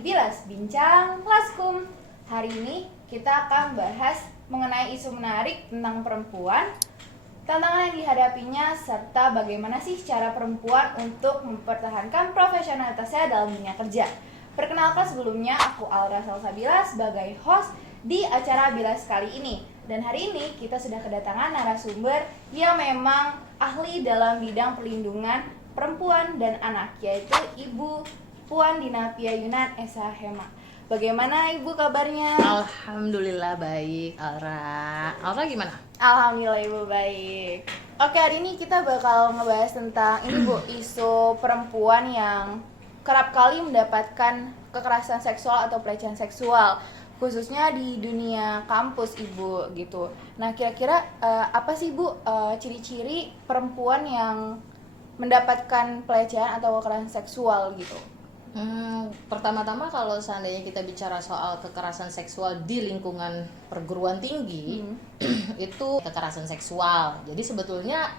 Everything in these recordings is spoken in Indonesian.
Bilas Bincang Klaskum. Hari ini kita akan bahas mengenai isu menarik tentang perempuan, tantangan yang dihadapinya, serta bagaimana sih cara perempuan untuk mempertahankan profesionalitasnya dalam dunia kerja. Perkenalkan sebelumnya, aku Alra Salsabila sebagai host di acara Bilas kali ini. Dan hari ini kita sudah kedatangan narasumber yang memang ahli dalam bidang perlindungan perempuan dan anak, yaitu Ibu Puan Dinapia Yunan SH. Bagaimana Ibu kabarnya? Alhamdulillah baik, Alra. Alra gimana? Alhamdulillah Ibu baik. Oke, hari ini kita bakal ngebahas tentang ini Bu, isu perempuan yang kerap kali mendapatkan kekerasan seksual atau pelecehan seksual, khususnya di dunia kampus Ibu gitu. Nah, kira-kira apa sih Bu ciri-ciri perempuan yang mendapatkan pelecehan atau kekerasan seksual gitu? Pertama-tama kalau seandainya kita bicara soal kekerasan seksual di lingkungan perguruan tinggi, itu kekerasan seksual. Jadi sebetulnya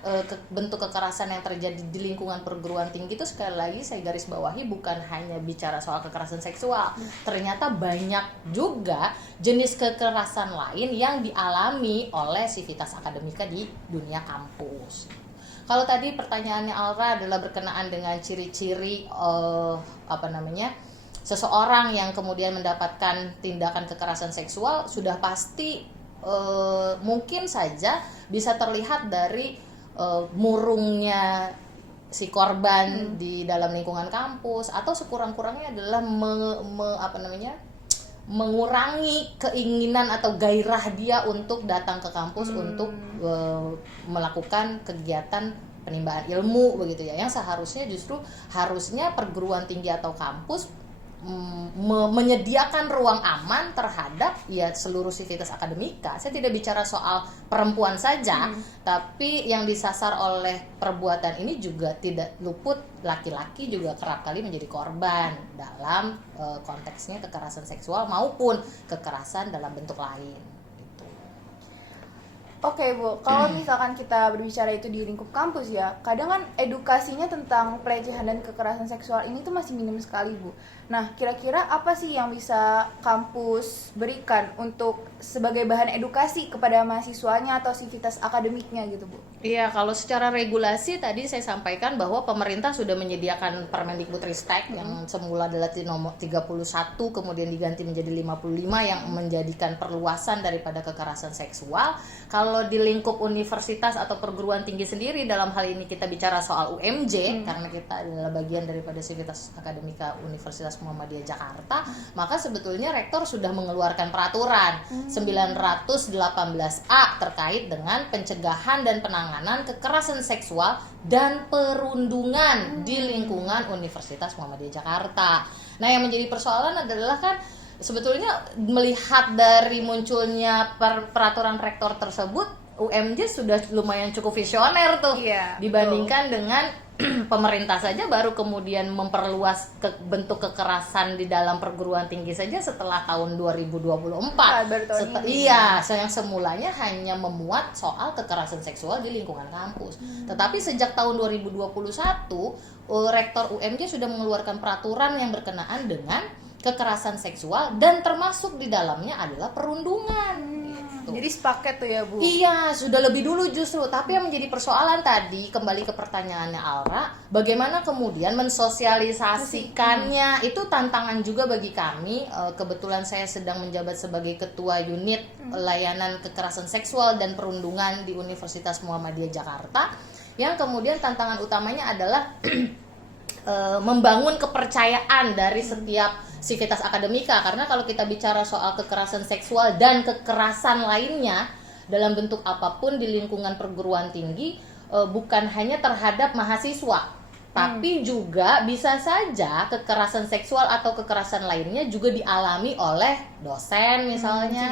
bentuk kekerasan yang terjadi di lingkungan perguruan tinggi itu sekali lagi saya garis bawahi bukan hanya bicara soal kekerasan seksual. Ternyata banyak juga jenis kekerasan lain yang dialami oleh sivitas akademika di dunia kampus. Kalau tadi pertanyaannya Alra adalah berkenaan dengan ciri-ciri seseorang yang kemudian mendapatkan tindakan kekerasan seksual, sudah pasti mungkin saja bisa terlihat dari murungnya si korban di dalam lingkungan kampus, atau sekurang-kurangnya adalah mengurangi keinginan atau gairah dia untuk datang ke kampus untuk melakukan kegiatan penimbangan ilmu begitu ya, yang seharusnya harusnya perguruan tinggi atau kampus menyediakan ruang aman terhadap ya seluruh sivitas akademika. Saya tidak bicara soal perempuan saja, tapi yang disasar oleh perbuatan ini juga tidak luput laki-laki juga kerap kali menjadi korban dalam konteksnya kekerasan seksual maupun kekerasan dalam bentuk lain. Oke Bu, kalau misalkan kita berbicara itu di lingkup kampus ya, kadang kan edukasinya tentang pelecehan dan kekerasan seksual ini tuh masih minim sekali Bu. Nah, kira-kira apa sih yang bisa kampus berikan untuk sebagai bahan edukasi kepada mahasiswanya atau sivitas akademiknya gitu Bu? Iya, kalau secara regulasi tadi saya sampaikan bahwa pemerintah sudah menyediakan Permendikbudristek yang semula adalah nomor 31 kemudian diganti menjadi 55 yang menjadikan perluasan daripada kekerasan seksual. Kalau di lingkup universitas atau perguruan tinggi sendiri, dalam hal ini kita bicara soal UMJ karena kita adalah bagian daripada Sivitas Akademika Universitas Muhammadiyah Jakarta, maka sebetulnya rektor sudah mengeluarkan peraturan 918A terkait dengan pencegahan dan penanganan kekerasan seksual dan perundungan di lingkungan Universitas Muhammadiyah Jakarta. Nah, yang menjadi persoalan adalah kan sebetulnya melihat dari munculnya peraturan rektor tersebut, UMJ sudah lumayan cukup visioner tuh, dibandingkan dengan pemerintah saja baru kemudian memperluas bentuk kekerasan di dalam perguruan tinggi saja setelah tahun 2024. Yang semulanya hanya memuat soal kekerasan seksual di lingkungan kampus. Tetapi sejak tahun 2021, rektor UMJ sudah mengeluarkan peraturan yang berkenaan dengan kekerasan seksual dan termasuk di dalamnya adalah perundungan. Jadi sepaket tuh ya Bu? Iya, sudah lebih dulu justru. Tapi yang menjadi persoalan tadi, kembali ke pertanyaannya Alra, bagaimana kemudian mensosialisasikannya, itu tantangan juga bagi kami. Kebetulan saya sedang menjabat sebagai ketua unit layanan kekerasan seksual dan perundungan di Universitas Muhammadiyah Jakarta, yang kemudian tantangan utamanya adalah membangun kepercayaan dari setiap sivitas akademika, karena kalau kita bicara soal kekerasan seksual dan kekerasan lainnya dalam bentuk apapun di lingkungan perguruan tinggi, bukan hanya terhadap mahasiswa, tapi juga bisa saja kekerasan seksual atau kekerasan lainnya juga dialami oleh dosen misalnya,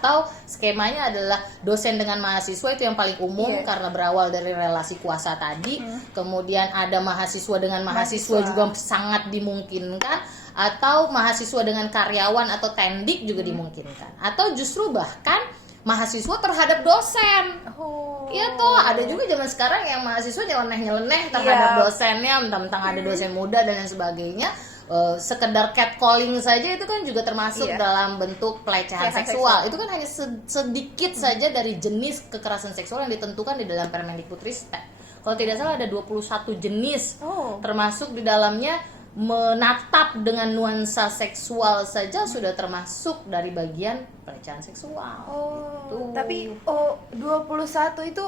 atau skemanya adalah dosen dengan mahasiswa, itu yang paling umum karena berawal dari relasi kuasa tadi. Kemudian ada mahasiswa dengan mahasiswa juga sangat dimungkinkan, atau mahasiswa dengan karyawan atau tendik juga dimungkinkan, atau justru bahkan mahasiswa terhadap dosen. Iya toh, ada juga zaman sekarang yang mahasiswa nyeleneh terhadap dosennya, mentang-mentang ada dosen muda dan lain sebagainya. sekedar catcalling saja itu kan juga termasuk Iya. dalam bentuk pelecehan Pelecehan seksual. seksual. Itu kan hanya sedikit saja dari jenis kekerasan seksual yang ditentukan di dalam Permendikbudristek. Kalau tidak salah ada 21 jenis, Oh. termasuk di dalamnya menatap dengan nuansa seksual saja sudah termasuk dari bagian pelecehan seksual. Oh, Tuh. tapi 21 itu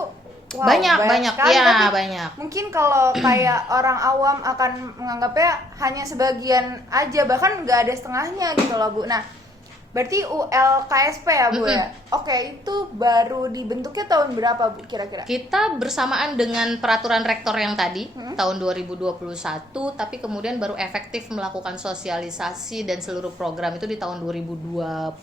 wow, banyak sekali. ya, Tapi banyak. mungkin kalau kayak orang awam akan menganggapnya hanya sebagian aja, bahkan nggak ada setengahnya gitu loh Bu. Nah, berarti ULKSP ya Bu ya? Oke, itu baru dibentuknya tahun berapa Bu kira-kira? Kita bersamaan dengan peraturan rektor yang tadi tahun 2021, tapi kemudian baru efektif melakukan sosialisasi dan seluruh program itu di tahun 2022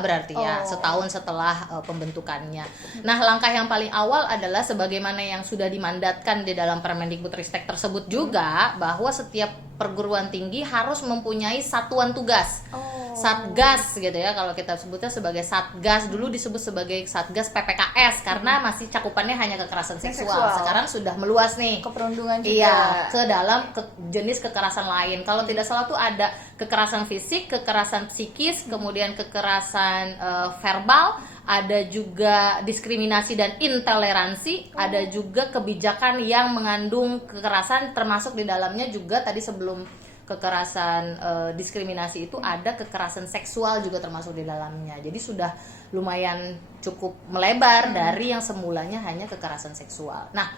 berarti ya, Oh. setahun setelah pembentukannya. Nah, langkah yang paling awal adalah sebagaimana yang sudah dimandatkan di dalam Permendikbudristek tersebut juga, bahwa setiap perguruan tinggi harus mempunyai satuan tugas. Oh. Satgas gitu ya, kalau kita sebutnya sebagai Satgas, dulu disebut sebagai Satgas PPKS karena masih cakupannya hanya kekerasan seksual. Seksual. Sekarang sudah meluas nih. Keperundungan juga. Iya, ke dalam jenis kekerasan lain. Kalau tidak salah tuh ada kekerasan fisik, kekerasan psikis, kemudian kekerasan verbal, ada juga diskriminasi dan intoleransi, ada juga kebijakan yang mengandung kekerasan, termasuk di dalamnya juga tadi sebelum kekerasan diskriminasi itu ada kekerasan seksual juga termasuk di dalamnya. Jadi sudah lumayan cukup melebar dari yang semulanya hanya kekerasan seksual. Nah,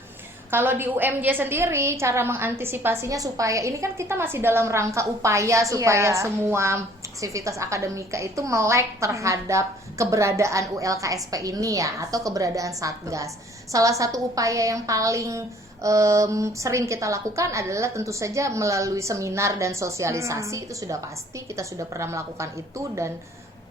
kalau di UMJ sendiri cara mengantisipasinya supaya ini kan kita masih dalam rangka upaya supaya semua sivitas akademika itu melek terhadap keberadaan ULKSP ini ya, atau keberadaan Satgas. Salah satu upaya yang paling sering kita lakukan adalah tentu saja melalui seminar dan sosialisasi. Itu sudah pasti, kita sudah pernah melakukan itu, dan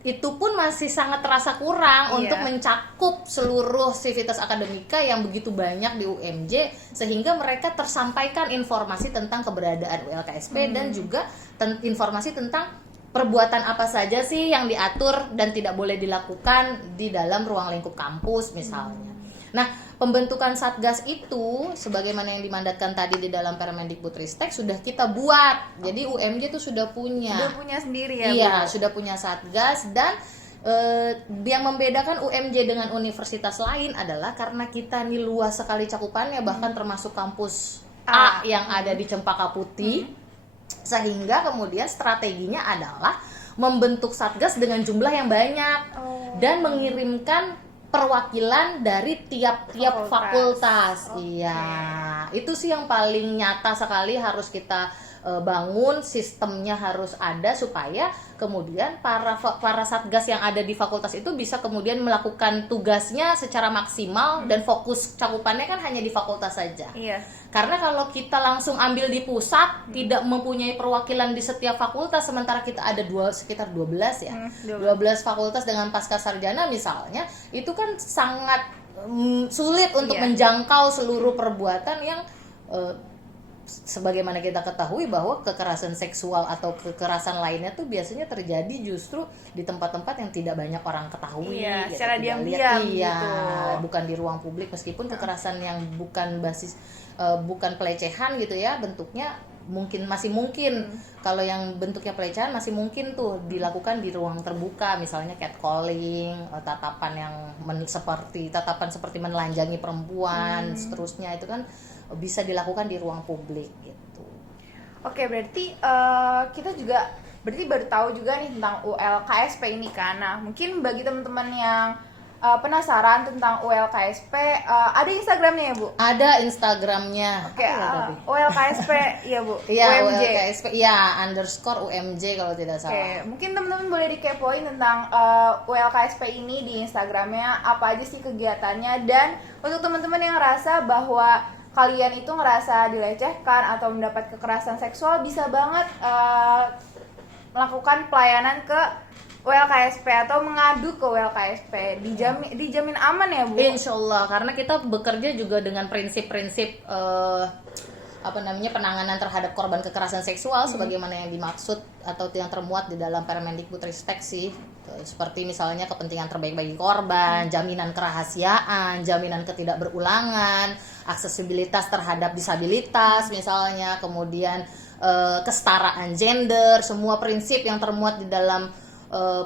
itu pun masih sangat terasa kurang untuk mencakup seluruh sivitas akademika yang begitu banyak di UMJ, sehingga mereka tersampaikan informasi tentang keberadaan ULKSP dan juga informasi tentang perbuatan apa saja sih yang diatur dan tidak boleh dilakukan di dalam ruang lingkup kampus misalnya. Nah, pembentukan Satgas itu sebagaimana yang dimandatkan tadi di dalam Permendikbudristek sudah kita buat. Jadi UMJ itu sudah punya. Sudah punya sendiri ya. Iya, Bu? sudah punya Satgas, dan yang membedakan UMJ dengan universitas lain adalah karena kita ini luas sekali cakupannya, bahkan termasuk kampus A yang ada di Cempaka Putih. Sehingga kemudian strateginya adalah membentuk Satgas dengan jumlah yang banyak dan mengirimkan perwakilan dari tiap-tiap fakultas. Iya, itu sih yang paling nyata sekali harus kita bangun, sistemnya harus ada supaya kemudian para satgas yang ada di fakultas itu bisa kemudian melakukan tugasnya secara maksimal dan fokus cakupannya kan hanya di fakultas saja. Iya. Karena kalau kita langsung ambil di pusat, tidak mempunyai perwakilan di setiap fakultas, sementara kita ada sekitar 12 ya. 12 fakultas dengan pasca sarjana misalnya, itu kan sangat sulit untuk menjangkau seluruh perbuatan yang sebagaimana kita ketahui bahwa kekerasan seksual atau kekerasan lainnya tuh biasanya terjadi justru di tempat-tempat yang tidak banyak orang ketahui, gitu, secara diam-diam bukan di ruang publik, meskipun kekerasan yang bukan basis bukan pelecehan gitu ya, bentuknya masih mungkin. Kalau yang bentuknya pelecehan masih mungkin tuh dilakukan di ruang terbuka, misalnya catcalling, tatapan yang tatapan seperti menelanjangi perempuan, seterusnya itu kan bisa dilakukan di ruang publik gitu. Oke, berarti kita juga baru tahu juga nih tentang ULKSP ini kan. Nah, mungkin bagi teman-teman yang penasaran tentang ULKSP, ada Instagramnya ya Bu? Ada Instagramnya. Oke, ULKSP ya Bu? Iya, UMJ. ULKSP, iya, _UMJ kalau tidak salah. Oke, mungkin teman-teman boleh dikepoin tentang ULKSP ini di Instagramnya, apa aja sih kegiatannya. Dan untuk teman-teman yang ngerasa bahwa kalian itu ngerasa dilecehkan atau mendapat kekerasan seksual, bisa banget melakukan pelayanan ke ULKSP atau mengadu ke ULKSP. Dijamin aman ya Bu? Insya Allah, karena kita bekerja juga dengan prinsip-prinsip penanganan terhadap korban kekerasan seksual sebagaimana yang dimaksud atau yang termuat di dalam Permendikbudristek sih, seperti misalnya kepentingan terbaik bagi korban, jaminan kerahasiaan, jaminan ketidakberulangan, aksesibilitas terhadap disabilitas misalnya, kemudian kesetaraan gender, semua prinsip yang termuat di dalam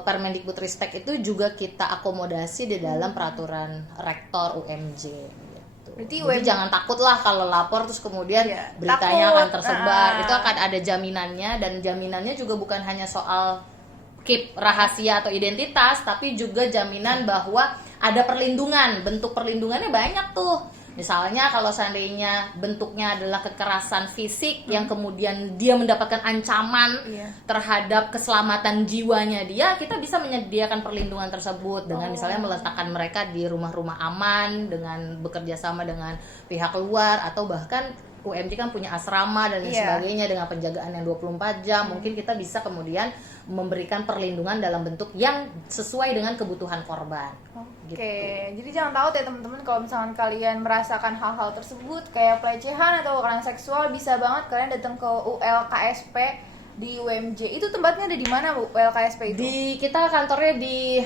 Permendikbudristek itu juga kita akomodasi di dalam peraturan rektor UMJ gitu. Jadi jangan takutlah kalau lapor terus kemudian beritanya akan tersebar. Itu akan ada jaminannya, dan jaminannya juga bukan hanya soal keep rahasia atau identitas, tapi juga jaminan bahwa ada perlindungan. Bentuk perlindungannya banyak tuh. Misalnya kalau seandainya bentuknya adalah kekerasan fisik yang kemudian dia mendapatkan ancaman terhadap keselamatan jiwanya dia, kita bisa menyediakan perlindungan tersebut dengan misalnya meletakkan mereka di rumah-rumah aman, dengan bekerja sama dengan pihak luar, atau bahkan UMJ kan punya asrama dan lain sebagainya dengan penjagaan yang 24 jam. Mungkin kita bisa kemudian memberikan perlindungan dalam bentuk yang sesuai dengan kebutuhan korban. Oke, jadi jangan takut ya teman-teman kalau misalkan kalian merasakan hal-hal tersebut kayak pelecehan atau kekerasan seksual, bisa banget kalian datang ke ULKSP di UMJ. Itu tempatnya ada di mana, Bu? ULKSP itu? Kita kantornya di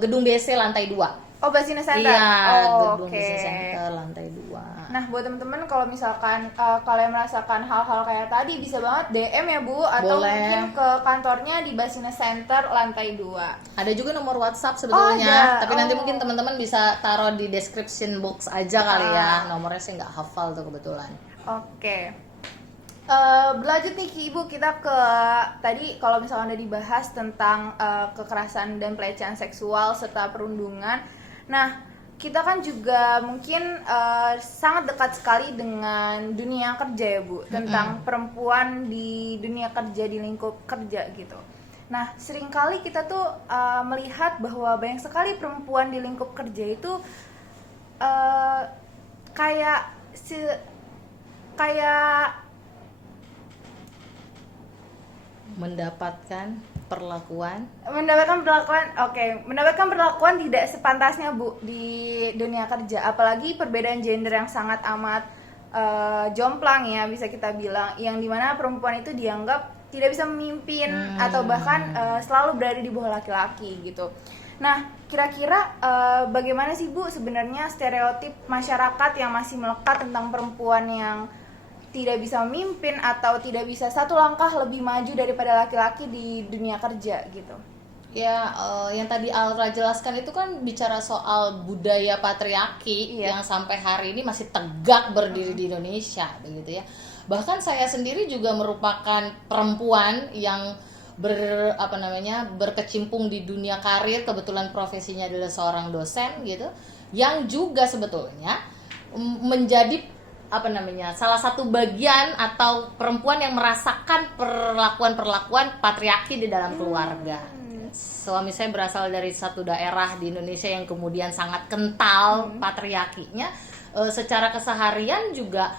gedung BC lantai 2. Oh, Basina Center. Iya, gedung BC Center lantai 2. Nah, buat teman-teman kalau misalkan kalian merasakan hal-hal kayak tadi, bisa banget DM ya, Bu, atau mungkin ke kantornya di Basina Center lantai 2. Ada juga nomor WhatsApp sebetulnya, tapi nanti mungkin teman-teman bisa taruh di description box aja kali ya. Nomornya sih nggak hafal tuh kebetulan. Oke. Berlanjut nih Ibu, kita ke tadi kalau misalkan udah dibahas tentang kekerasan dan pelecehan seksual serta perundungan. Nah, kita kan juga mungkin sangat dekat sekali dengan dunia kerja ya Bu, tentang perempuan di dunia kerja, di lingkup kerja gitu. Nah, seringkali kita tuh melihat bahwa banyak sekali perempuan di lingkup kerja itu kayak mendapatkan perlakuan tidak sepantasnya Bu di dunia kerja, apalagi perbedaan gender yang sangat amat jomplang ya, bisa kita bilang, yang dimana perempuan itu dianggap tidak bisa memimpin atau bahkan selalu berada di bawah laki-laki gitu. Nah, kira-kira bagaimana sih Bu sebenarnya stereotip masyarakat yang masih melekat tentang perempuan yang tidak bisa memimpin atau tidak bisa satu langkah lebih maju daripada laki-laki di dunia kerja gitu? Ya, yang tadi Alra jelaskan itu kan bicara soal budaya patriarki yang sampai hari ini masih tegak berdiri di Indonesia, begitu ya. Bahkan saya sendiri juga merupakan perempuan yang berkecimpung di dunia karir, kebetulan profesinya adalah seorang dosen gitu, yang juga sebetulnya menjadi salah satu bagian atau perempuan yang merasakan perlakuan patriarki di dalam keluarga. Suami saya berasal dari satu daerah di Indonesia yang kemudian sangat kental patriarkinya. Secara keseharian juga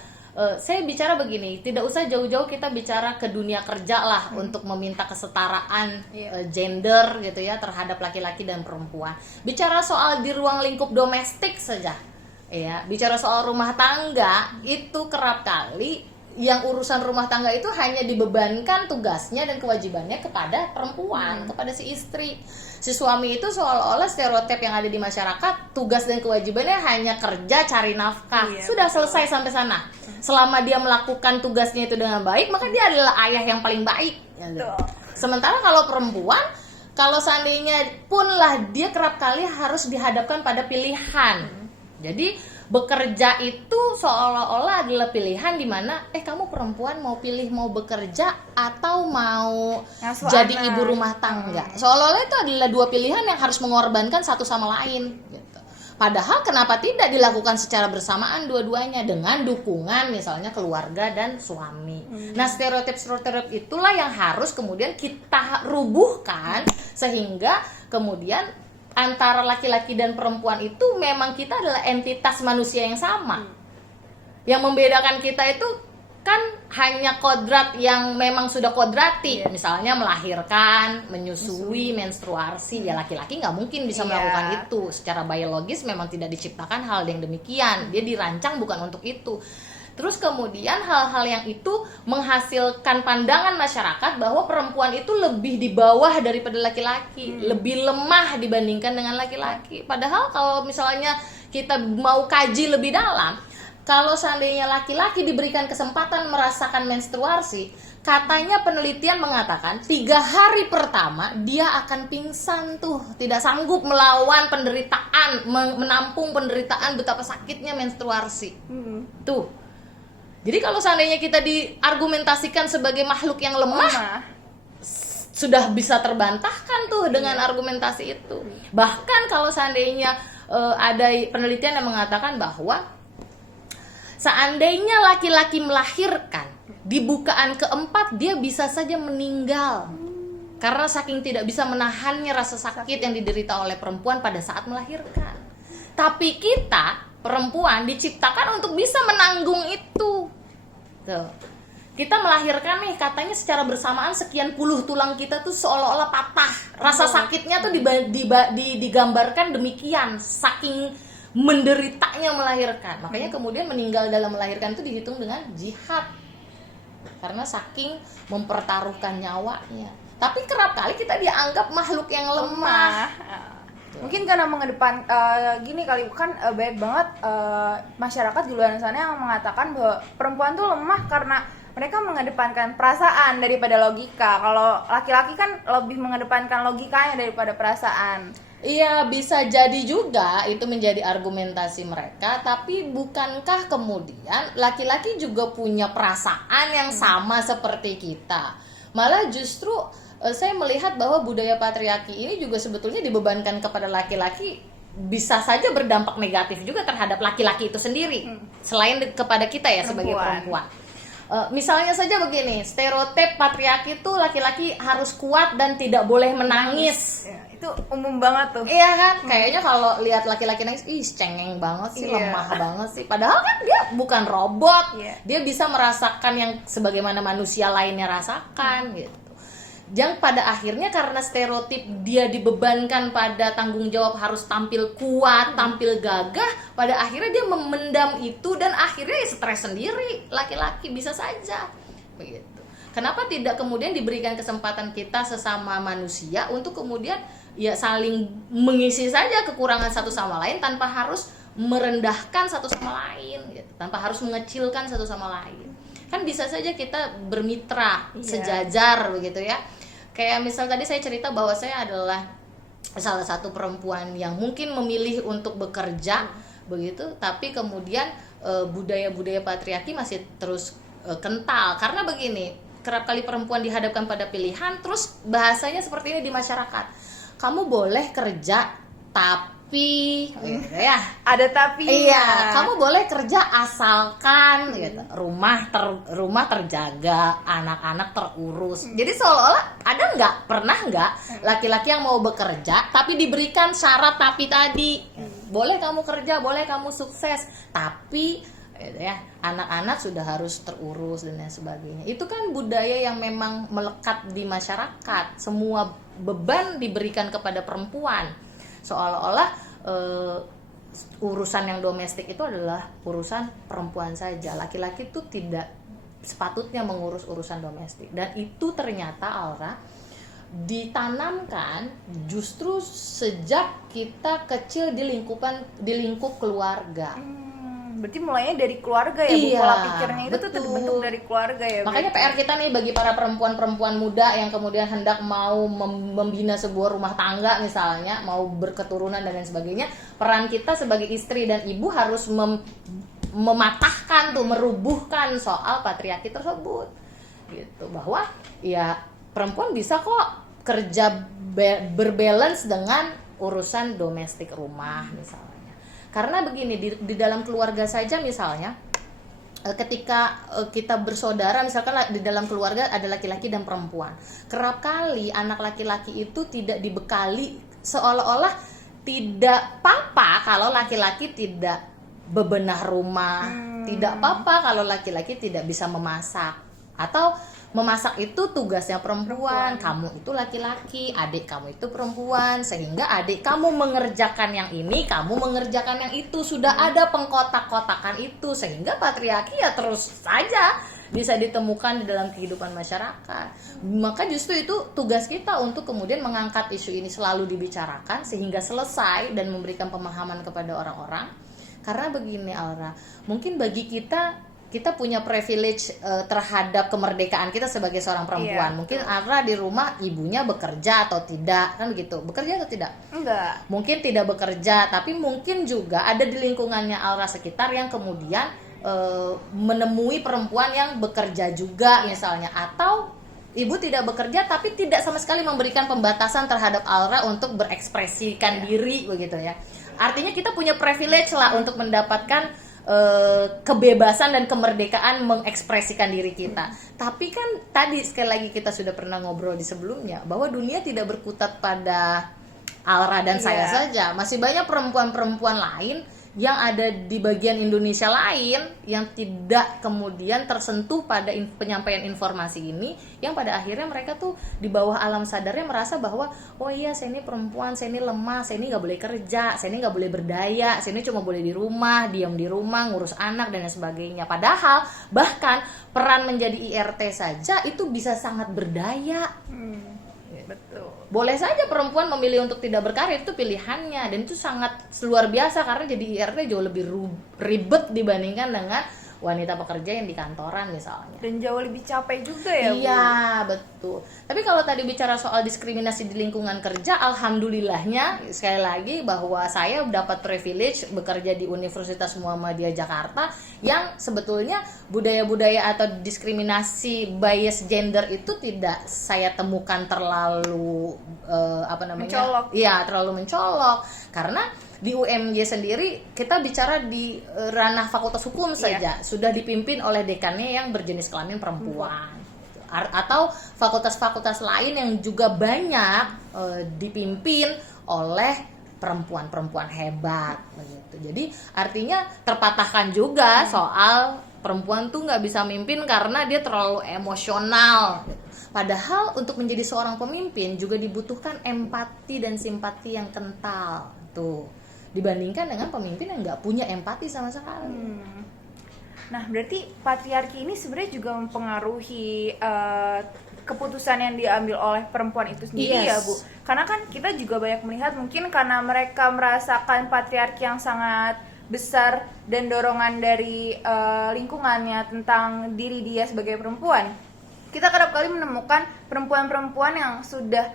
saya bicara begini, tidak usah jauh-jauh kita bicara ke dunia kerja lah untuk meminta kesetaraan gender gitu ya terhadap laki-laki dan perempuan. Bicara soal di ruang lingkup domestik saja. Ya, bicara soal rumah tangga itu kerap kali yang urusan rumah tangga itu hanya dibebankan tugasnya dan kewajibannya kepada perempuan, kepada si istri. Si suami itu seolah-olah stereotip yang ada di masyarakat, tugas dan kewajibannya hanya kerja cari nafkah. Sudah selesai sampai sana. Selama dia melakukan tugasnya itu dengan baik, maka dia adalah ayah yang paling baik. Sementara kalau perempuan, kalau seandainya pun lah dia kerap kali harus dihadapkan pada pilihan. Jadi bekerja itu seolah-olah adalah pilihan di mana kamu perempuan mau pilih mau bekerja atau mau jadi ibu rumah tangga. Seolah-olah itu adalah dua pilihan yang harus mengorbankan satu sama lain gitu. Padahal kenapa tidak dilakukan secara bersamaan dua-duanya dengan dukungan misalnya keluarga dan suami. Nah, stereotip-stereotip itulah yang harus kemudian kita rubuhkan sehingga kemudian antara laki-laki dan perempuan itu memang kita adalah entitas manusia yang sama. Yang membedakan kita itu kan hanya kodrat yang memang sudah kodrati. Misalnya melahirkan, menyusui, menstruasi. Ya laki-laki nggak mungkin bisa melakukan itu. Secara biologis memang tidak diciptakan hal yang demikian. Dia dirancang bukan untuk itu. Terus kemudian hal-hal yang itu menghasilkan pandangan masyarakat bahwa perempuan itu lebih di bawah daripada laki-laki, lebih lemah dibandingkan dengan laki-laki. Padahal kalau misalnya kita mau kaji lebih dalam, kalau seandainya laki-laki diberikan kesempatan merasakan menstruasi, Katanya penelitian mengatakan 3 hari pertama dia akan pingsan tuh, tidak sanggup melawan penderitaan, menampung penderitaan betapa sakitnya menstruasi. Tuh. Jadi kalau seandainya kita diargumentasikan sebagai makhluk yang lemah, sudah bisa terbantahkan tuh dengan argumentasi itu. Bahkan kalau seandainya ada penelitian yang mengatakan bahwa seandainya laki-laki melahirkan di bukaan keempat, dia bisa saja meninggal karena saking tidak bisa menahannya rasa sakit yang diderita oleh perempuan pada saat melahirkan. Tapi kita perempuan diciptakan untuk bisa menanggung itu. Tuh. Kita melahirkan nih, katanya secara bersamaan sekian puluh tulang kita tuh seolah-olah patah. Rasa sakitnya tuh digambarkan demikian, saking menderitanya melahirkan. Makanya kemudian meninggal dalam melahirkan itu dihitung dengan jihad, karena saking mempertaruhkan nyawanya. Tapi kerap kali kita dianggap makhluk yang lemah. Mungkin karena mengedepan gini kali, kan banyak banget masyarakat di luar sana yang mengatakan bahwa perempuan tuh lemah karena mereka mengedepankan perasaan daripada logika. Kalau laki-laki kan lebih mengedepankan logikanya daripada perasaan. Iya, bisa jadi juga itu menjadi argumentasi mereka, tapi bukankah kemudian laki-laki juga punya perasaan yang sama seperti kita? Malah justru saya melihat bahwa budaya patriarki ini juga sebetulnya dibebankan kepada laki-laki, bisa saja berdampak negatif juga terhadap laki-laki itu sendiri, selain kepada kita ya sebagai perempuan. Misalnya saja begini, stereotip patriarki itu laki-laki harus kuat dan tidak boleh menangis. Ya, itu umum banget tuh. Iya kan, kayaknya kalau lihat laki-laki nangis, ih cengeng banget sih, lemah banget sih. Padahal kan dia bukan robot, dia bisa merasakan yang sebagaimana manusia lainnya rasakan gitu. Yang pada akhirnya karena stereotip dia dibebankan pada tanggung jawab harus tampil kuat, tampil gagah, pada akhirnya dia memendam itu dan akhirnya stres sendiri. Laki-laki bisa saja begitu. Kenapa tidak kemudian diberikan kesempatan kita sesama manusia untuk kemudian ya saling mengisi saja kekurangan satu sama lain tanpa harus merendahkan satu sama lain gitu, tanpa harus mengecilkan satu sama lain. Kan bisa saja kita bermitra sejajar begitu ya. Kayak misal tadi saya cerita bahwa saya adalah salah satu perempuan yang mungkin memilih untuk bekerja begitu, tapi kemudian budaya-budaya patriarki masih terus kental. Karena begini, kerap kali perempuan dihadapkan pada pilihan, terus bahasanya seperti ini di masyarakat. Kamu boleh kerja tapi ya ada tapi. Iya, kamu boleh kerja asalkan gitu. Rumah terjaga, anak-anak terurus. Jadi seolah-olah pernah nggak laki-laki yang mau bekerja tapi diberikan syarat tapi tadi. Boleh kamu kerja, boleh kamu sukses, tapi ya anak-anak sudah harus terurus dan lain sebagainya. Itu kan budaya yang memang melekat di masyarakat. Semua beban diberikan kepada perempuan, seolah-olah urusan yang domestik itu adalah urusan perempuan saja. Laki-laki itu tidak sepatutnya mengurus urusan domestik. Dan itu ternyata Alra ditanamkan justru sejak kita kecil di lingkup keluarga. Berarti mulainya dari keluarga ya, pola pikirnya itu tuh terbentuk dari keluarga ya. Makanya PR kita nih bagi para perempuan-perempuan muda yang kemudian hendak mau membina sebuah rumah tangga misalnya, mau berketurunan dan lain sebagainya, peran kita sebagai istri dan ibu harus mematahkan tuh, merubuhkan soal patriarki tersebut. Gitu, bahwa ya perempuan bisa kok kerja berbalance dengan urusan domestik rumah misalnya. Karena begini, di dalam keluarga saja misalnya, ketika kita bersaudara, misalkan di dalam keluarga ada laki-laki dan perempuan, kerap kali anak laki-laki itu tidak dibekali, seolah-olah tidak apa-apa kalau laki-laki tidak bebenah rumah, tidak apa-apa kalau laki-laki tidak bisa memasak, atau memasak itu tugasnya perempuan. Kamu itu laki-laki, adik kamu itu perempuan, sehingga adik kamu mengerjakan yang ini, kamu mengerjakan yang itu. Sudah ada pengkotak-kotakan itu, sehingga patriarki ya terus saja bisa ditemukan di dalam kehidupan masyarakat. Maka justru itu tugas kita untuk kemudian mengangkat isu ini, selalu dibicarakan sehingga selesai dan memberikan pemahaman kepada orang-orang. Karena begini Alra, mungkin bagi kita kita punya privilege terhadap kemerdekaan kita sebagai seorang perempuan. Iya, Mungkin Ara di rumah ibunya bekerja atau tidak, kan begitu. Bekerja atau tidak? Enggak. Mungkin tidak bekerja, tapi mungkin juga ada di lingkungannya Ara sekitar yang kemudian menemui perempuan yang bekerja juga misalnya, atau ibu tidak bekerja tapi tidak sama sekali memberikan pembatasan terhadap Alra untuk berekspresikan diri begitu ya. Artinya kita punya privilege lah untuk mendapatkan kebebasan dan kemerdekaan mengekspresikan diri kita. Tapi kan tadi sekali lagi kita sudah pernah ngobrol di sebelumnya bahwa dunia tidak berkutat pada Alra dan saya saja. Masih banyak perempuan-perempuan lain yang ada di bagian Indonesia lain yang tidak kemudian tersentuh pada penyampaian informasi ini, yang pada akhirnya mereka tuh di bawah alam sadarnya merasa bahwa oh iya saya ini perempuan, saya ini lemah, saya ini nggak boleh kerja, saya ini nggak boleh berdaya, saya ini cuma boleh di rumah, diam di rumah, ngurus anak dan lain sebagainya. Padahal bahkan peran menjadi IRT saja itu bisa sangat berdaya. Betul. Boleh saja perempuan memilih untuk tidak berkarir, itu pilihannya, dan itu sangat luar biasa karena jadi IRT jauh lebih ribet dibandingkan dengan wanita pekerja yang di kantoran misalnya. Dan jauh lebih capek juga ya, Bu? Iya, betul. Tapi kalau tadi bicara soal diskriminasi di lingkungan kerja, alhamdulillahnya sekali lagi bahwa saya dapat privilege bekerja di Universitas Muhammadiyah Jakarta yang sebetulnya budaya-budaya atau diskriminasi bias gender itu tidak saya temukan terlalu mencolok. Iya, terlalu mencolok karena di UMY sendiri kita bicara di ranah fakultas hukum saja sudah dipimpin oleh dekannya yang berjenis kelamin perempuan. Atau fakultas-fakultas lain yang juga banyak dipimpin oleh perempuan-perempuan hebat begitu. Jadi artinya terpatahkan juga soal perempuan tuh nggak bisa mimpin karena dia terlalu emosional. Padahal untuk menjadi seorang pemimpin juga dibutuhkan empati dan simpati yang kental tuh, dibandingkan dengan pemimpin yang nggak punya empati sama sekali. Nah, berarti patriarki ini sebenarnya juga mempengaruhi keputusan yang diambil oleh perempuan itu sendiri ya, Bu? Karena kan kita juga banyak melihat mungkin karena mereka merasakan patriarki yang sangat besar dan dorongan dari lingkungannya tentang diri dia sebagai perempuan. Kita kerap kali menemukan perempuan-perempuan yang sudah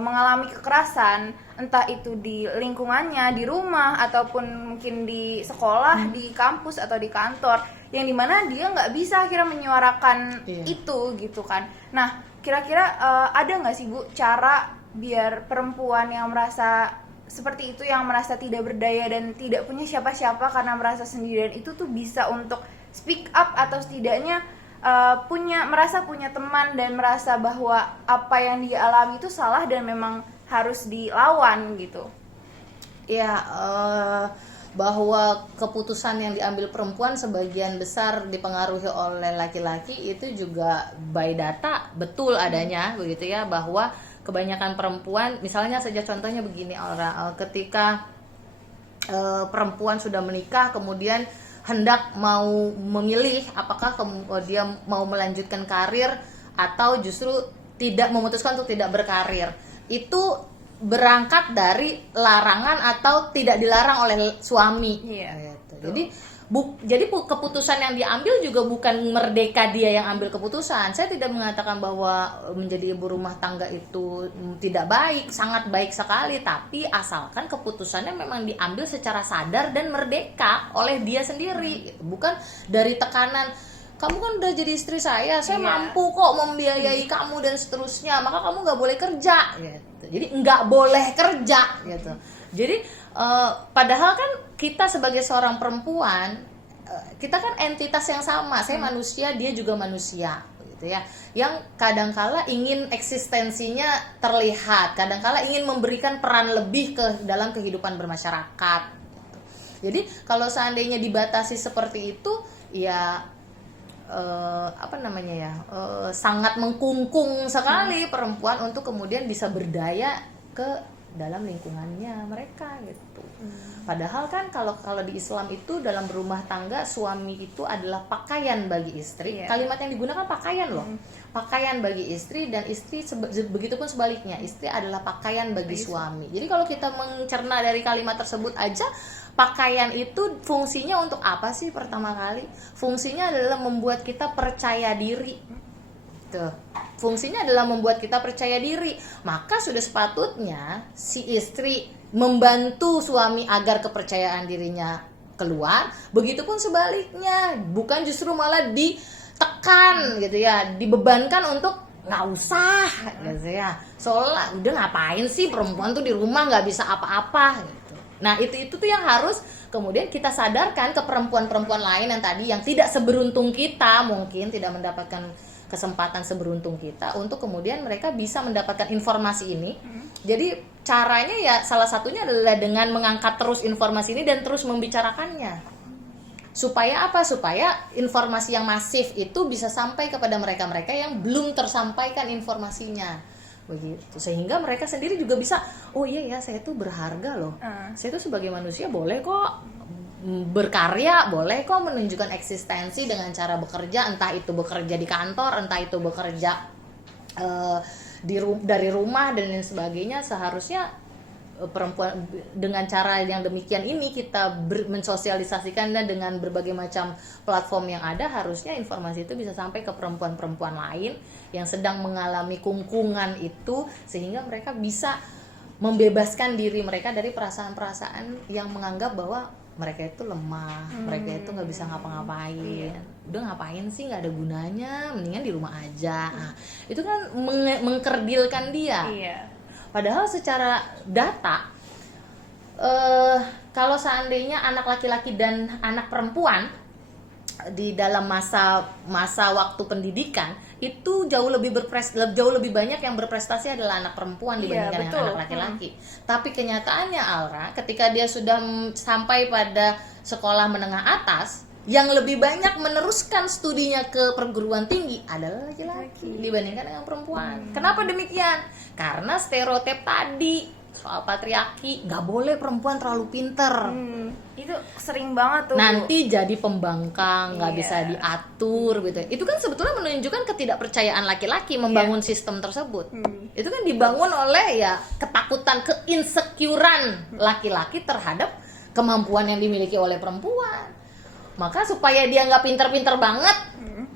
mengalami kekerasan, entah itu di lingkungannya, di rumah, ataupun mungkin di sekolah, di kampus, atau di kantor, yang dimana dia nggak bisa akhirnya menyuarakan itu gitu kan. Nah, kira-kira ada nggak sih, Bu, cara biar perempuan yang merasa seperti itu, yang merasa tidak berdaya dan tidak punya siapa-siapa karena merasa sendirian itu tuh bisa untuk speak up atau setidaknya merasa punya teman dan merasa bahwa apa yang dia alami itu salah dan memang harus dilawan gitu. Ya, bahwa keputusan yang diambil perempuan sebagian besar dipengaruhi oleh laki-laki itu juga by data betul adanya begitu ya, bahwa kebanyakan perempuan, misalnya saja contohnya begini, ketika perempuan sudah menikah kemudian hendak mau memilih apakah dia mau melanjutkan karir atau justru tidak, memutuskan untuk tidak berkarir, itu berangkat dari larangan atau tidak dilarang oleh suami. Gitu. Jadi keputusan yang diambil juga bukan merdeka dia yang ambil keputusan. Saya tidak mengatakan bahwa menjadi ibu rumah tangga itu tidak baik, sangat baik sekali, tapi asalkan keputusannya memang diambil secara sadar dan merdeka oleh dia sendiri, bukan dari tekanan kamu kan udah jadi istri saya mampu kok membiayai kamu dan seterusnya, maka kamu nggak boleh kerja gitu. Jadi nggak boleh kerja gitu. Jadi padahal kan kita sebagai seorang perempuan, kita kan entitas yang sama. Saya manusia, dia juga manusia gitu ya, yang kadangkala ingin eksistensinya terlihat, kadangkala ingin memberikan peran lebih ke dalam kehidupan bermasyarakat gitu. Jadi kalau seandainya dibatasi seperti itu ya sangat mengkungkung sekali perempuan untuk kemudian bisa berdaya ke dalam lingkungannya mereka gitu. Padahal kan kalau di Islam itu dalam berumah tangga suami itu adalah pakaian bagi istri. Kalimat yang digunakan pakaian loh. Pakaian bagi istri, dan istri begitupun sebaliknya, istri adalah pakaian bagi suami. Jadi kalau kita mencerna dari kalimat tersebut aja, pakaian itu fungsinya untuk apa sih? Pertama kali fungsinya adalah membuat kita percaya diri. Tuh. Fungsinya adalah membuat kita percaya diri. Maka sudah sepatutnya si istri membantu suami agar kepercayaan dirinya keluar. Begitupun sebaliknya, bukan justru malah ditekan gitu ya, dibebankan untuk nggak usah gitu ya. Soalnya udah ngapain sih perempuan tuh di rumah nggak bisa apa-apa gitu. Nah itu tuh yang harus kemudian kita sadarkan ke perempuan-perempuan lain yang tadi yang tidak seberuntung kita, mungkin tidak mendapatkan kesempatan seberuntung kita untuk kemudian mereka bisa mendapatkan informasi ini. Jadi caranya ya salah satunya adalah dengan mengangkat terus informasi ini dan terus membicarakannya. Supaya apa? Supaya informasi yang masif itu bisa sampai kepada mereka-mereka yang belum tersampaikan informasinya. Begitu. Sehingga mereka sendiri juga bisa, oh iya ya, saya tuh berharga loh. Saya tuh sebagai manusia boleh kok berkarya, boleh kok menunjukkan eksistensi dengan cara bekerja, entah itu bekerja di kantor, entah itu bekerja dari rumah dan lain sebagainya. Seharusnya perempuan dengan cara yang demikian ini kita mensosialisasikannya dengan berbagai macam platform yang ada, harusnya informasi itu bisa sampai ke perempuan-perempuan lain yang sedang mengalami kungkungan itu, sehingga mereka bisa membebaskan diri mereka dari perasaan-perasaan yang menganggap bahwa mereka itu lemah, mereka itu nggak bisa ngapa-ngapain. Udah ngapain sih, nggak ada gunanya, mendingan di rumah aja. Nah, itu kan mengkerdilkan dia. Padahal secara data, kalau seandainya anak laki-laki dan anak perempuan di dalam masa waktu pendidikan itu jauh lebih banyak yang berprestasi adalah anak perempuan dibandingkan dengan anak laki-laki. Tapi kenyataannya Alra, ketika dia sudah sampai pada sekolah menengah atas, yang lebih banyak meneruskan studinya ke perguruan tinggi adalah laki-laki dibandingkan dengan perempuan. Kenapa demikian? Karena stereotip tadi soal patriarki, nggak boleh perempuan terlalu pinter. Itu sering banget tuh. Nanti jadi pembangkang, nggak bisa diatur gitu. Itu kan sebetulnya menunjukkan ketidakpercayaan laki-laki membangun sistem tersebut. Itu kan dibangun oleh ya ketakutan, keinsecurean laki-laki terhadap kemampuan yang dimiliki oleh perempuan. Maka supaya dia nggak pinter-pinter banget,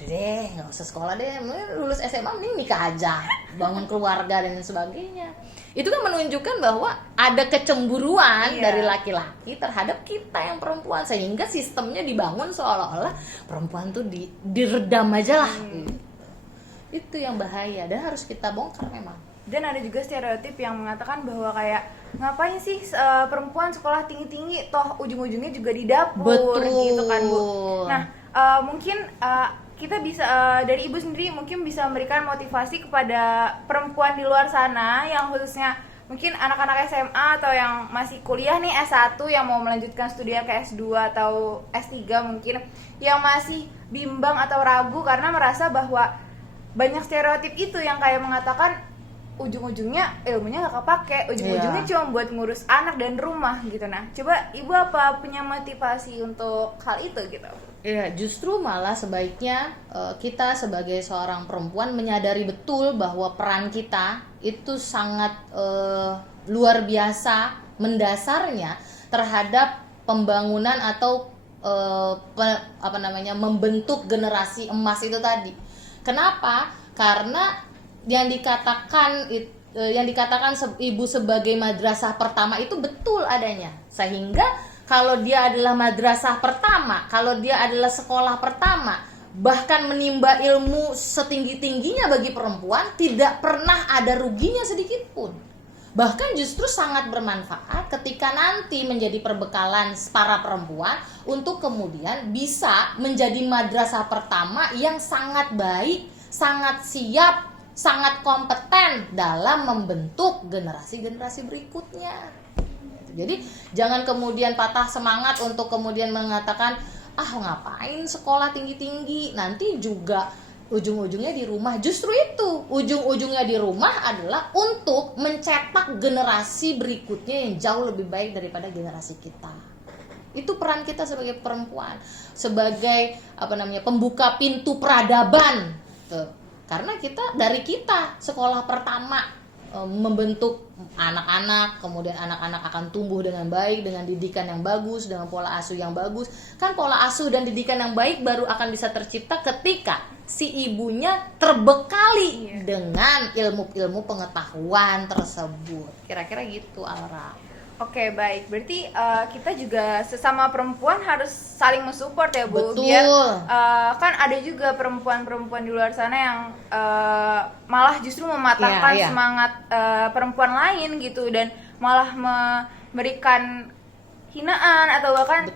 deh nggak usah sekolah deh, lulus SMA mending nikah aja, bangun keluarga dan sebagainya. Itu kan menunjukkan bahwa ada kecemburuan dari laki-laki terhadap kita yang perempuan, sehingga sistemnya dibangun seolah-olah perempuan tuh diredam aja lah. Itu yang bahaya dan harus kita bongkar memang. Dan ada juga stereotip yang mengatakan bahwa kayak ngapain sih perempuan sekolah tinggi-tinggi, toh ujung-ujungnya juga di dapur. Betul. Gitu kan Bu. Nah mungkin kita bisa dari Ibu sendiri mungkin bisa memberikan motivasi kepada perempuan di luar sana yang khususnya mungkin anak-anak SMA atau yang masih kuliah nih S1 yang mau melanjutkan studinya ke S2 atau S3 mungkin, yang masih bimbang atau ragu karena merasa bahwa banyak stereotip itu yang kayak mengatakan ujung-ujungnya ilmunya nggak kepake, ujung-ujungnya cuma buat ngurus anak dan rumah gitu. Nah, coba Ibu apa punya motivasi untuk hal itu gitu? Ya, justru malah sebaiknya kita sebagai seorang perempuan menyadari betul bahwa peran kita itu sangat luar biasa mendasarnya terhadap pembangunan atau membentuk generasi emas itu tadi. Kenapa? Karena yang dikatakan ibu sebagai madrasah pertama itu betul adanya, sehingga kalau dia adalah madrasah pertama, kalau dia adalah sekolah pertama, bahkan menimba ilmu setinggi-tingginya bagi perempuan, tidak pernah ada ruginya sedikit pun. Bahkan justru sangat bermanfaat ketika nanti menjadi perbekalan para perempuan untuk kemudian bisa menjadi madrasah pertama yang sangat baik, sangat siap, sangat kompeten dalam membentuk generasi-generasi berikutnya. Jadi jangan kemudian patah semangat untuk kemudian mengatakan ngapain sekolah tinggi-tinggi, nanti juga ujung-ujungnya di rumah. Justru itu, ujung-ujungnya di rumah adalah untuk mencetak generasi berikutnya yang jauh lebih baik daripada generasi kita. Itu peran kita sebagai perempuan, sebagai pembuka pintu peradaban. Tuh. Karena dari kita sekolah pertama membentuk anak-anak, kemudian anak-anak akan tumbuh dengan baik, dengan didikan yang bagus, dengan pola asuh yang bagus. Kan pola asuh dan didikan yang baik baru akan bisa tercipta ketika si ibunya terbekali dengan ilmu-ilmu pengetahuan tersebut. Kira-kira gitu, Alra. Oke, baik. Berarti kita juga sesama perempuan harus saling mensupport ya, Bu. Betul. Biar kan ada juga perempuan-perempuan di luar sana yang malah justru mematahkan semangat perempuan lain gitu, dan malah memberikan hinaan atau bahkan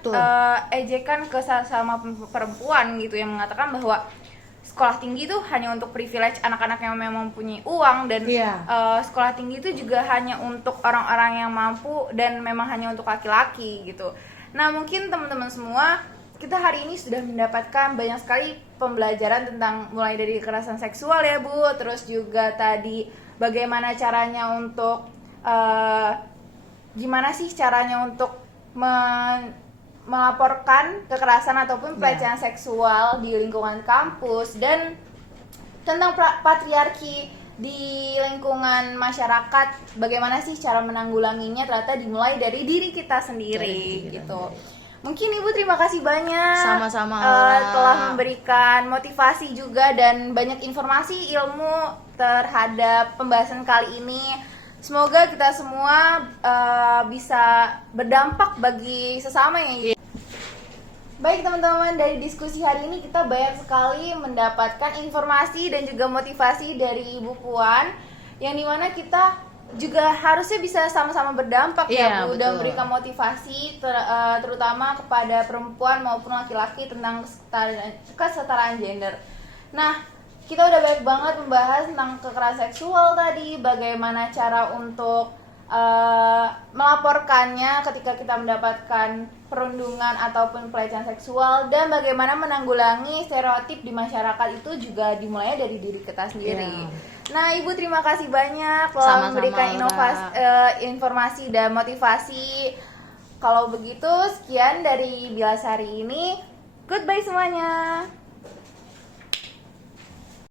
ejekan ke sesama perempuan gitu, yang mengatakan bahwa sekolah tinggi itu hanya untuk privilege anak-anak yang memang mempunyai uang, dan sekolah tinggi itu juga hanya untuk orang-orang yang mampu dan memang hanya untuk laki-laki gitu. Nah, mungkin teman-teman semua, kita hari ini sudah mendapatkan banyak sekali pembelajaran tentang mulai dari kekerasan seksual ya, Bu, terus juga tadi bagaimana caranya untuk gimana sih caranya untuk melaporkan kekerasan ataupun pelecehan seksual di lingkungan kampus, dan tentang patriarki di lingkungan masyarakat, bagaimana sih cara menanggulanginya, ternyata dimulai dari diri kita sendiri gitu. Mungkin Ibu terima kasih banyak. Sama-sama telah memberikan motivasi juga dan banyak informasi ilmu terhadap pembahasan kali ini. Semoga kita semua bisa berdampak bagi sesama yang. Baik teman-teman, dari diskusi hari ini kita banyak sekali mendapatkan informasi dan juga motivasi dari Ibu Puan, yang dimana kita juga harusnya bisa sama-sama berdampak ya, Bu, dan memberikan motivasi terutama kepada perempuan maupun laki-laki tentang kesetaraan gender. Nah, kita udah banyak banget membahas tentang kekerasan seksual tadi, bagaimana cara untuk melaporkannya ketika kita mendapatkan perundungan ataupun pelecehan seksual, dan bagaimana menanggulangi stereotip di masyarakat itu juga dimulai dari diri kita sendiri. Nah, Ibu terima kasih banyak telah memberikan informasi dan motivasi. Kalau begitu, sekian dari Bilas hari ini. Goodbye semuanya.